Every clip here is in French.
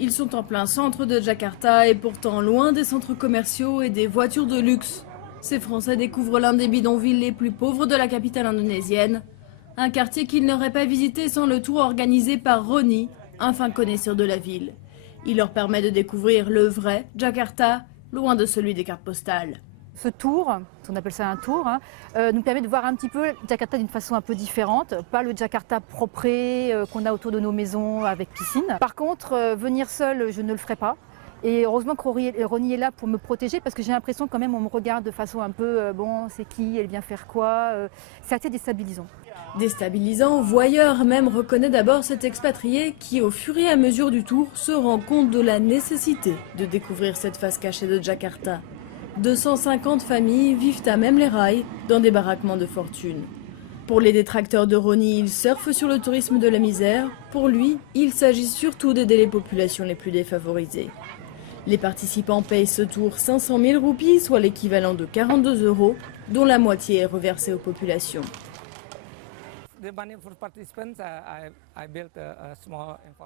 Ils sont en plein centre de Jakarta et pourtant loin des centres commerciaux et des voitures de luxe. Ces Français découvrent l'un des bidonvilles les plus pauvres de la capitale indonésienne. Un quartier qu'ils n'auraient pas visité sans le tour organisé par Roni, un fin connaisseur de la ville. Il leur permet de découvrir le vrai Jakarta, loin de celui des cartes postales. Ce tour, on appelle ça un tour, nous permet de voir un petit peu Jakarta d'une façon un peu différente. Pas le Jakarta propré qu'on a autour de nos maisons avec piscine. Par contre, venir seul, je ne le ferai pas. Et heureusement que Roni est là pour me protéger parce que j'ai l'impression quand même on me regarde de façon un peu bon, c'est qui, elle vient faire quoi. C'est assez déstabilisant. Déstabilisant, voyeur même reconnaît d'abord cet expatrié qui, au fur et à mesure du tour, se rend compte de la nécessité de découvrir cette face cachée de Jakarta. 250 familles vivent à même les rails dans des baraquements de fortune. Pour les détracteurs de Roni, il surfe sur le tourisme de la misère. Pour lui, il s'agit surtout d'aider les populations les plus défavorisées. Les participants payent ce tour 500 000 roupies, soit l'équivalent de 42 €, dont la moitié est reversée aux populations.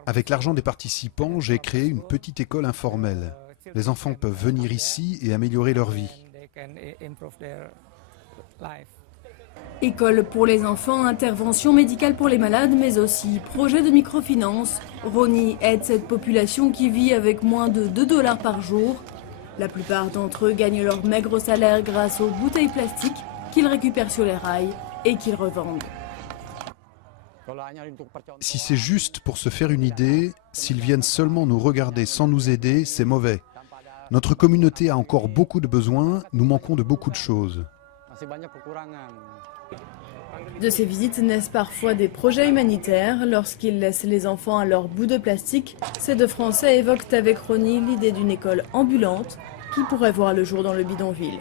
Avec l'argent des participants, j'ai créé une petite école informelle. Les enfants peuvent venir ici et améliorer leur vie. École pour les enfants, intervention médicale pour les malades, mais aussi projet de microfinance. Roni aide cette population qui vit avec moins de 2 $ par jour. La plupart d'entre eux gagnent leur maigre salaire grâce aux bouteilles plastiques qu'ils récupèrent sur les rails et qu'ils revendent. Si c'est juste pour se faire une idée, s'ils viennent seulement nous regarder sans nous aider, c'est mauvais. Notre communauté a encore beaucoup de besoins, nous manquons de beaucoup de choses. De ces visites naissent parfois des projets humanitaires. Lorsqu'ils laissent les enfants à leur bout de plastique, ces deux Français évoquent avec Roni l'idée d'une école ambulante qui pourrait voir le jour dans le bidonville.